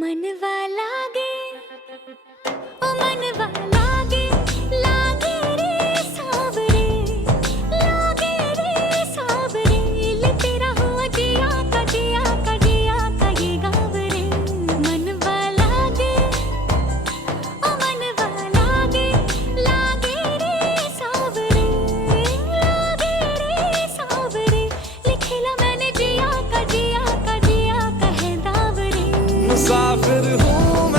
मनवा लागे, ओ मनवा लागे, लागे रे सावरे, लागे रे सावरे, ले तेरा हुआ जिया का जिया का जिया का ये गाँव रे। मनवा लागे, ओ मनवा लागे, लागे रे सावरे, लागे रे सावरे, लिखेला मैंने जिया का जिया का जिया का है दावरे। मुसाफिर हूँ